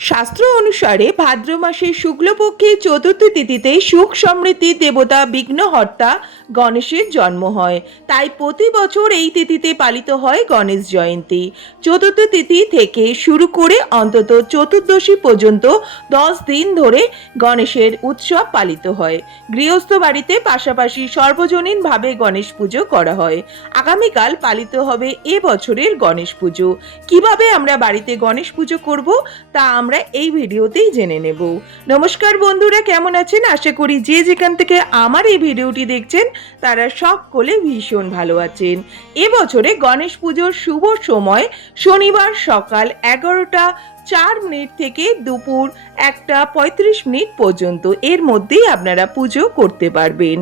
শাস্ত্র অনুসারে ভাদ্র মাসের শুক্লপক্ষের চতুর্থ তিথিতে সুখ সমৃদ্ধি দেবতা বিঘ্নহর্তা গণেশের জন্ম হয়। তাই প্রতি বছর এই তিথিতে পালিত হয় গণেশ জয়ন্তী। চতুর্থ তিথি থেকে শুরু করে অন্তত চতুর্দশী পর্যন্ত দশ দিন ধরে গণেশের উৎসব পালিত হয়। গৃহস্থ বাড়িতে পাশাপাশি সর্বজনীনভাবে গণেশ পুজো করা হয়। আগামীকাল পালিত হবে এ বছরের গণেশ পুজো। কীভাবে আমরা বাড়িতে গণেশ পুজো করব তা আমরা এই ভিডিওতেই জেনে নেব। নমস্কার বন্ধুরা, কেমন আছেন? আশা করি যে যেখান থেকে আমার এই ভিডিওটি দেখছেন, তারা সকলে ভীষণ ভালো আছেন। এবছরে গণেশ পুজোর শুভ সময় শনিবার সকাল এগারোটা চার মিনিট থেকে দুপুর একটা পঁয়ত্রিশ মিনিট পর্যন্ত এর মধ্যেই আপনারা পুজো করতে পারবেন।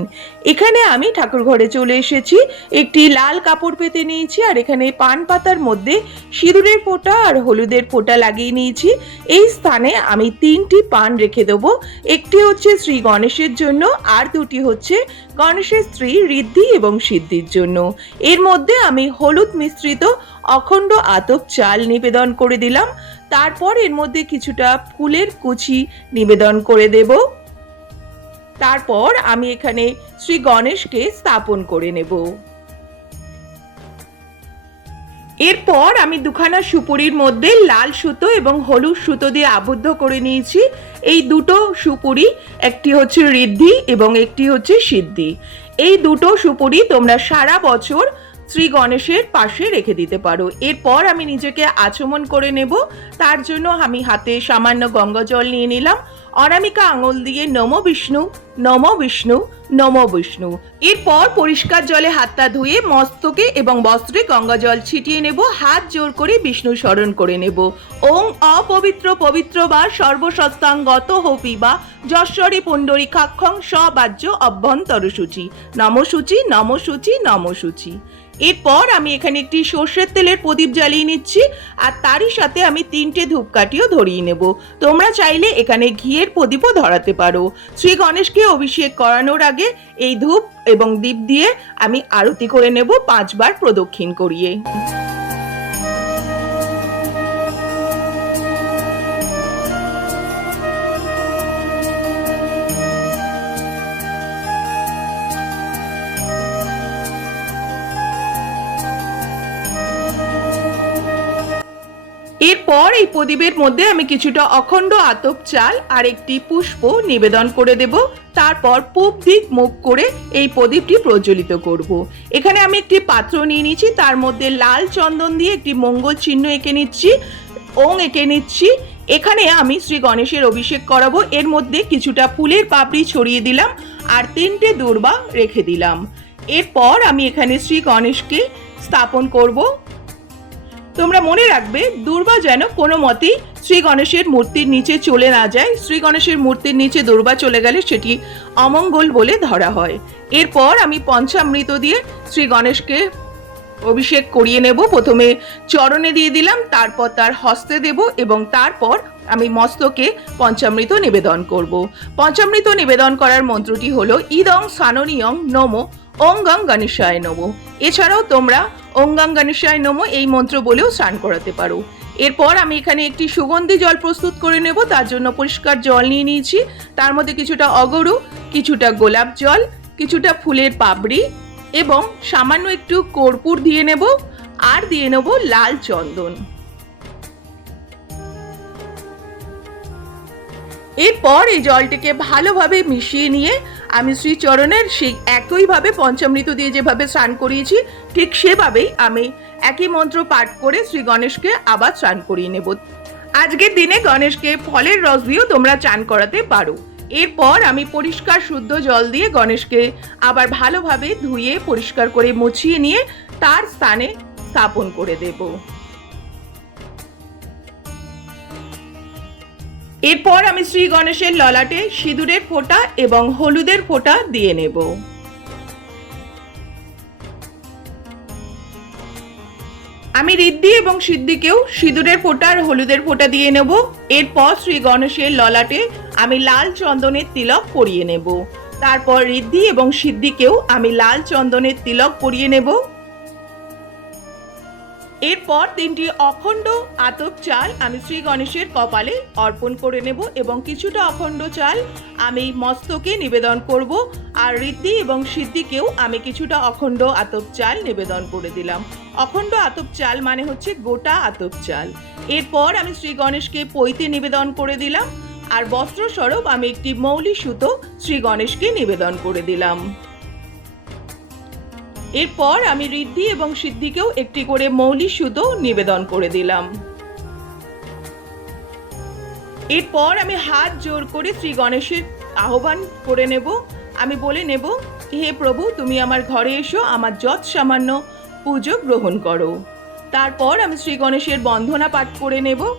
এখানে আমি ঠাকুর ঘরে চলে এসেছি, একটি লাল কাপড় পেতে নিয়েছি আর এখানে পান পাতার মধ্যে সিঁদুরের ফোঁটা আর হলুদের ফোঁটা লাগিয়ে নিয়েছি। এই স্থানে আমি তিনটি পান রেখে দেবো, একটি হচ্ছে শ্রী গণেশের জন্য আর দুটি হচ্ছে গণেশের স্ত্রী ঋদ্ধি এবং সিদ্ধির জন্য। এর মধ্যে আমি হলুদ মিশ্রিত অখণ্ড আতপ চাল নিবেদন করে দিলাম। তারপর এর মধ্যে কিছুটা ফুলের কুচি নিবেদন করে দেব। তারপর আমি এখানে শ্রী গণেশকে স্থাপন করে নেব। এরপর আমি দুখানা সুপুরির মধ্যে লাল সুতো এবং হলুদ সুতো দিয়ে আবদ্ধ করে নিয়েছি। এই দুটো সুপুরি, একটি হচ্ছে ঋদ্ধি এবং একটি হচ্ছে সিদ্ধি। এই দুটো সুপুরি তোমরা সারা বছর শ্রী গণেশের পাশে রেখে দিতে পারো। এরপর আমি নিজেকে আচমন করে নেব। তার জন্য আমি হাতে সামান্য গঙ্গা জল নিয়ে নিলাম। অনামিকা আঙুল দিয়ে নম বিষ্ণু নম বিষ্ণু নম বিষ্ণু। এরপর পরিষ্কার জলে হাতটা ধুয়ে মস্তকে এবং বস্ত্রে গঙ্গা জল ছিটিয়ে নেব। হাত জোর করে বিষ্ণু স্মরণ করে নেব। ওং অপবিত্র পবিত্র বা সর্বসস্তাঙ্গত হপি বা যশ্বরী পুণ্ডরী খাক্ষং সবাজ্য অভ্যন্তর সূচি নমসূচি নমসূচি নমসূচি। এরপর আমি এখানে একটি সর্ষের তেলের প্রদীপ জ্বালিয়ে নিচ্ছি, আর তারই সাথে আমি তিনটে ধূপকাঠিও ধরিয়ে নেব। তোমরা চাইলে এখানে ঘিয়ের প্রদীপও ধরাতে পারো। শ্রী গণেশকে অভিষেক করানোর আগে এই ধূপ এবং দীপ দিয়ে আমি আরতি করে নেব পাঁচবার প্রদক্ষিণ করিয়ে। এরপর এই প্রদীপের মধ্যে আমি কিছুটা অখণ্ড আতপ চাল আর একটি পুষ্প নিবেদন করে দেব। তারপর পূব দিক মুখ করে এই প্রদীপটি প্রজ্বলিত করব। এখানে আমি একটি পাত্র নিয়ে নিচ্ছি তার মধ্যে লাল চন্দন দিয়ে একটি মঙ্গল চিহ্ন এঁকে নিচ্ছি, ওং এঁকে নিচ্ছি। এখানে আমি শ্রী গণেশের অভিষেক করাবো, এর মধ্যে কিছুটা ফুলের পাপড়ি ছড়িয়ে দিলাম আর তিনটে দূর্বা রেখে দিলাম। এরপর আমি এখানে শ্রী গণেশকে স্থাপন করব। তোমরা মনে রাখবে দুর্বা যেন কোনো মতেই শ্রী গণেশের মূর্তির নিচে চলে না যায়। শ্রী গণেশের মূর্তির নিচে দুর্বা চলে গেলে সেটি অমঙ্গল বলে ধরা হয়। এরপর আমি পঞ্চামৃত দিয়ে শ্রী গণেশকে অভিষেক করিয়ে নেব। প্রথমে চরণে দিয়ে দিলাম, তারপর তার হস্তে দেব এবং তারপর আমি মস্তকে পঞ্চামৃত নিবেদন করব। পঞ্চামৃত নিবেদন করার মন্ত্রটি হলো, ইদং সাননীয়ং নম ওঙ্গং গণেশায় নম। এছাড়াও তোমরা ওঙ্গাং গণেশায় নম এই মন্ত্র বলেও স্নান করাতে পারো। এরপর আমি এখানে একটি সুগন্ধি জল প্রস্তুত করে নেব, তার জন্য পরিষ্কার জল নিয়ে নিয়েছি। তার মধ্যে কিছুটা অগরু, কিছুটা গোলাপ জল, কিছুটা ফুলের পাপড়ি এবং সামান্য একটু কর্পূর দিয়ে নেব আর দিয়ে নেব লাল চন্দন। এরপর এই জলটিকে ভালোভাবে মিশিয়ে নিয়ে আমি শ্রীচরণের সেই একইভাবে পঞ্চামৃত দিয়ে যেভাবে স্নান করিয়েছি, ঠিক সেভাবেই আমি একই মন্ত্র পাঠ করে শ্রী গণেশকে আবার স্নান করিয়ে নেব। আজকের দিনে গণেশকে ফলের রস দিয়েও তোমরা চান করাতে পারো। এরপর আমি পরিষ্কার শুদ্ধ জল দিয়ে গণেশকে আবার ভালোভাবে ধুয়ে, পরিষ্কার করে মুছিয়ে নিয়ে তার স্থানে স্থাপন করে দেবো। এরপর আমি শ্রী গণেশের ললাটে সিঁদুরের ফোঁটা এবং হলুদের ফোঁটা দিয়ে নেব। আমি ঋদ্ধি এবং সিদ্ধিকেও সিঁদুরের ফোঁটা আর হলুদের ফোঁটা দিয়ে নেব। এরপর শ্রী গণেশের ললাটে আমি লাল চন্দনের তিলক পরিয়ে নেব। তারপর ঋদ্ধি এবং সিদ্ধিকেও আমি লাল চন্দনের তিলক পরিয়ে নেব। এরপর তিনটি অখণ্ড আতপ চাল আমি শ্রী গণেশের কপালে অর্পণ করে নেব এবং কিছুটা অখণ্ড চাল আমি মস্তকে নিবেদন করব আর ঋদ্ধি এবং সিদ্ধিকেও আমি কিছুটা অখণ্ড আতপ চাল নিবেদন করে দিলাম। অখণ্ড আতপ চাল মানে হচ্ছে গোটা আতপ চাল। এরপর আমি শ্রী গণেশকে পৈতে নিবেদন করে দিলাম আর বস্ত্রস্বরূপ আমি একটি মৌলি সুতো শ্রী গণেশকে নিবেদন করে দিলাম। এরপর আমি ঋদ্ধি এবং সিদ্ধিকেও একটি করে মৌলি সুতো নিবেদন করে দিলাম। এরপর আমি হাত জোর করে শ্রী গণেশের আহ্বান করে নেব। আমি বলে নেব, হে প্রভু, তুমি আমার ঘরে এসো, আমার যৎ সামান্য পুজো গ্রহণ করো। তারপর আমি শ্রী গণেশের বন্ধনা পাঠ করে নেব।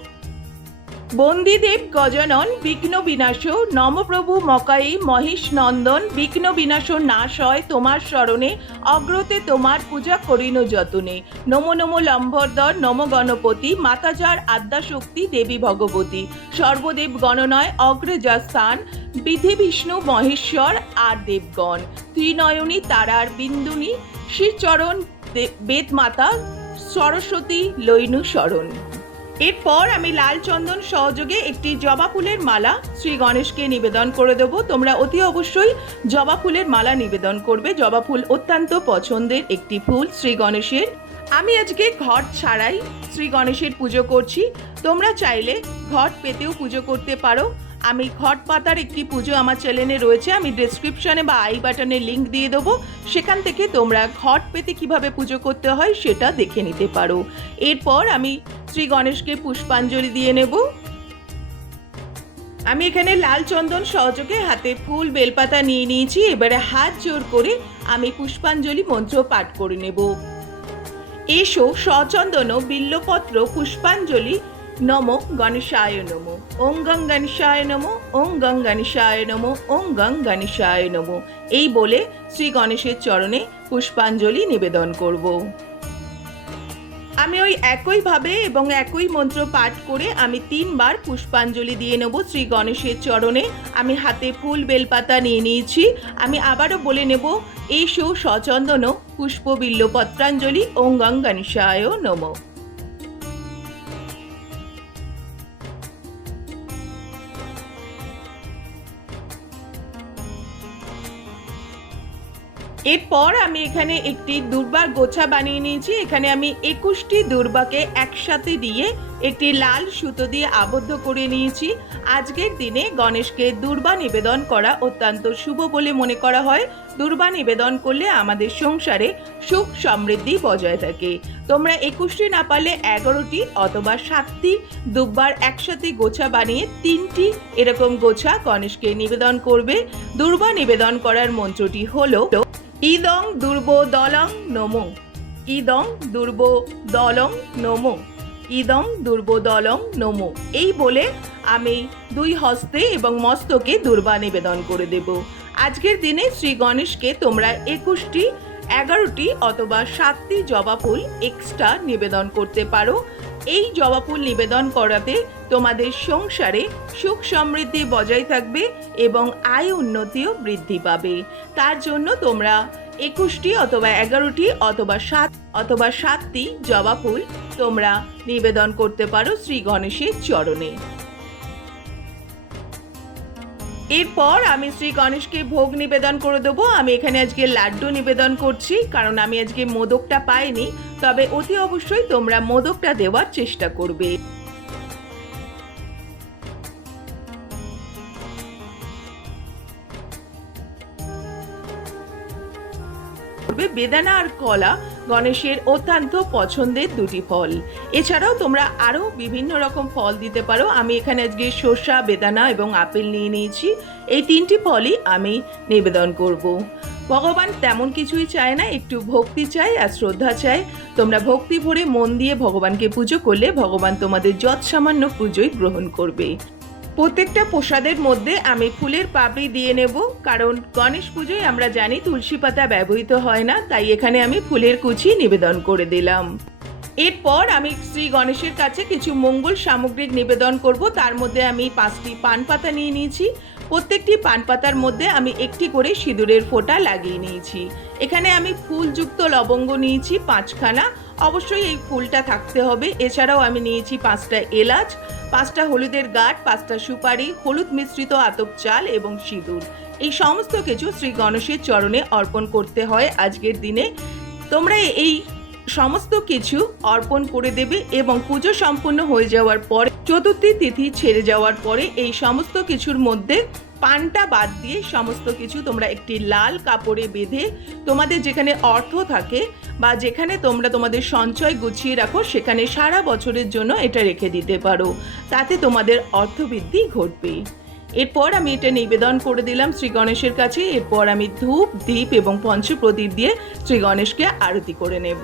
বন্দিদেব গজানন, বিঘ্ন বিনাশ নমপ্রভু মকাই, মহিষ নন্দন, বিঘ্ন বিনাশ নাশ হয় তোমার স্মরণে, অগ্রতে তোমার পূজা করিন যতনে। নমো নমো লম্বরদর, নম গণপতি মাতাজার আদ্যাশক্তি দেবী ভগবতী। সর্বদেব গণনয়, অগ্রে যা স্থান, বিধি বিষ্ণু, মহেশ্বর আর দেবগণ। ত্রিনয়নী তারার বিন্দুনী, শ্রীচরণ বেদমাতা, সরস্বতী লৈনু শরণ। এরপর আমি লাল চন্দন সহযোগে একটি জবা ফুলের মালা শ্রী গণেশকে নিবেদন করে দেবো। তোমরা অতি অবশ্যই জবা ফুলের মালা নিবেদন করবে। জবা ফুল অত্যন্ত পছন্দের একটি ফুল শ্রী গণেশের। আমি আজকে ঘট ছাড়াই শ্রী গণেশের পুজো করছি। তোমরা চাইলে ঘট পেতেও পুজো করতে পারো। আমি ঘট পাতার একটি পুজো আমার চ্যানেলে রয়েছে। আমি ডেসক্রিপশনে বা আই বাটনে লিংক দিয়ে দেবো। সেখান থেকে তোমরা ঘট পেতে কীভাবে পুজো করতে হয় সেটা দেখে নিতে পারো। এরপর আমি শ্রী গণেশকে পুষ্পাঞ্জলি দিয়ে নেব। আমি এখানে লাল চন্দন সহযোগে হাতে ফুল, বেলপাতা নিয়ে নিয়েছি। এবারে হাত জোর করে আমি পুষ্পাঞ্জলি মন্ত্র পাঠ করে নেব। এসো সচন্দন বিল্লপত্র পুষ্পাঞ্জলি নম গণেশায় নম। ওং গং গণেশায় নম, ওং গং গণেশায় নম, ওং গং গণেশায় নম। এই বলে শ্রী গণেশের চরণে পুষ্পাঞ্জলি নিবেদন করব। আমি ওই একইভাবে এবং একই মন্ত্র পাঠ করে আমি তিনবার পুষ্পাঞ্জলি দিয়ে নেব শ্রী গণেশের চরণে। আমি হাতে ফুল বেলপাতা নিয়ে নিয়েছি। আমি আবারও বলে নেব এই সৌ সচন্দন পুষ্পবিল্ল পত্রাঞ্জলি গণেশায় নম। এরপর আমি এখানে একটি দুর্বার গোছা বানিয়ে নিয়েছি। এখানে আমি একুশটি দুর্বাকে একসাথে দিয়ে একটি লাল সুতো দিয়ে আবদ্ধ করে নিয়েছি। আজকের দিনে গণেশকে দুর্বা নিবেদন করা অত্যন্ত শুভ বলে মনে করা হয়। দুর্বা নিবেদন করলে আমাদের সংসারে সুখ সমৃদ্ধি বজায় থাকে। তোমরা একুশটি না পারলে এগারোটি অথবা সাতটি দুব্বার একসাথে গোছা বানিয়ে তিনটি এরকম গোছা গণেশকে নিবেদন করবে। দুর্বা নিবেদন করার মন্ত্রটি হলো ইদং দুর্ব দলং নমো। ইদং দুর্ব দলং নমো। ইদং দুর্ব দলং নমো। এই বলে আমি দুই হস্তে এবং মস্তকে দুর্বা নিবেদন করে দেব। আজকের দিনে শ্রী গণেশকে তোমরা একুশটি, এগারোটি অথবা সাতটি জবা ফুল এক্সট্রা নিবেদন করতে পারো। এই জবা ফুল নিবেদন করাতে তোমাদের সংসারে সুখ সমৃদ্ধি বজায় থাকবে এবং আয় উন্নতিও বৃদ্ধি পাবে। তার জন্য তোমরা একুশটি অথবা এগারোটি অথবা সাত অথবা সাতটি জবা ফুল তোমরা নিবেদন করতে পারো শ্রী গণেশের চরণে। এরপর আমি শ্রী গণেশকে ভোগ নিবেদন করে দেবো। আমি এখানে আজকে লাড্ডু নিবেদন করছি, কারণ আমি আজকে মোদকটা পাইনি। তবে অতি অবশ্যই তোমরা মোদকটা দেওয়ার চেষ্টা করবে। করবে বেদানা আর কলা, গণেশের অত্যন্ত পছন্দের দুটি ফল। এছাড়াও তোমরা আরও বিভিন্ন রকম ফল দিতে পারো। আমি এখানে আজকে শসা বেদানা এবং আপেল নিয়ে নিয়েছি। এই তিনটি ফলই আমি নিবেদন করব। ভগবান তেমন কিছুই চায় না, একটু ভক্তি চাই আর শ্রদ্ধা চাই তোমরা ভক্তি ভরে মন দিয়ে ভগবানকে পুজো করলে ভগবান তোমাদের যৎ সামান্য পুজোই গ্রহণ করবে। প্রত্যেকটা প্রসাদের মধ্যে আমি ফুলের পাপড়ি দিয়ে নেব, কারণ গণেশ পুজোয় আমরা জানি তুলসী পাতা ব্যবহৃত হয় না, তাই এখানে আমি ফুলের কুচি নিবেদন করে দিলাম। এরপর আমি শ্রী গণেশের কাছে কিছু মঙ্গল সামগ্রিক নিবেদন করব, তার মধ্যে আমি পাঁচটি পান পাতা নিয়ে নিয়েছি। প্রত্যেকটি পান পাতার মধ্যে আমি একটি করে সিঁদুরের ফোঁটা লাগিয়ে নিয়েছি। এখানে আমি ফুলযুক্ত লবঙ্গ নিয়েছি পাঁচখানা অবশ্যই এই ফুলটা থাকতে হবে। এছাড়াও আমি নিয়েছি পাঁচটা এলাচ, পাঁচটা হলুদের গাঠ পাঁচটা সুপারি, হলুদ মিশ্রিত আতপ চাল এবং সিঁদুর। এই সমস্ত কিছু শ্রী গণেশের চরণে অর্পণ করতে হয় আজকের দিনে। তোমরা এই সমস্ত কিছু অর্পণ করে দেবে এবং পুজো সম্পূর্ণ হয়ে যাওয়ার পরে, চতুর্থী তিথি ছেড়ে যাওয়ার পরে এই সমস্ত কিছুর মধ্যে পানটা বাদ দিয়ে সমস্ত কিছু তোমরা একটি লাল কাপড়ে বেঁধে তোমাদের যেখানে অর্থ থাকে বা যেখানে তোমরা তোমাদের সঞ্চয় গুছিয়ে রাখো, সেখানে সারা বছরের জন্য এটা রেখে দিতে পারো। তাতে তোমাদের অর্থবৃদ্ধি ঘটবে। এরপর আমি এটা নিবেদন করে দিলাম শ্রী গণেশের কাছে। এরপর আমি ধূপ দ্বীপ এবং পঞ্চপ্রদীপ দিয়ে শ্রী গণেশকে আরতি করে নেব।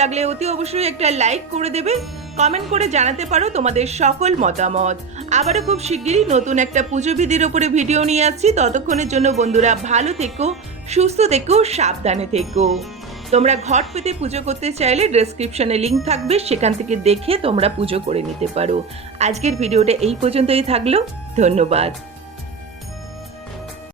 লাগলে অতি অবশ্যই একটা লাইক করে দেবে। কমেন্ট করে জানাতে পারো তোমাদের সকল মতামত। আবারও খুব শিগগিরই নতুন একটা পুজো বিধির ওপরে ভিডিও নিয়ে আসছি। ততক্ষণের জন্য বন্ধুরা ভালো থেকো, সুস্থ থেকো, সাবধানে থেকো। তোমরা ঘট পেতে পুজো করতে চাইলে ডেসক্রিপশনে লিংক থাকবে, সেখান থেকে দেখে তোমরা পুজো করে নিতে পারো। আজকের ভিডিওটা এই পর্যন্তই থাকল। ধন্যবাদ।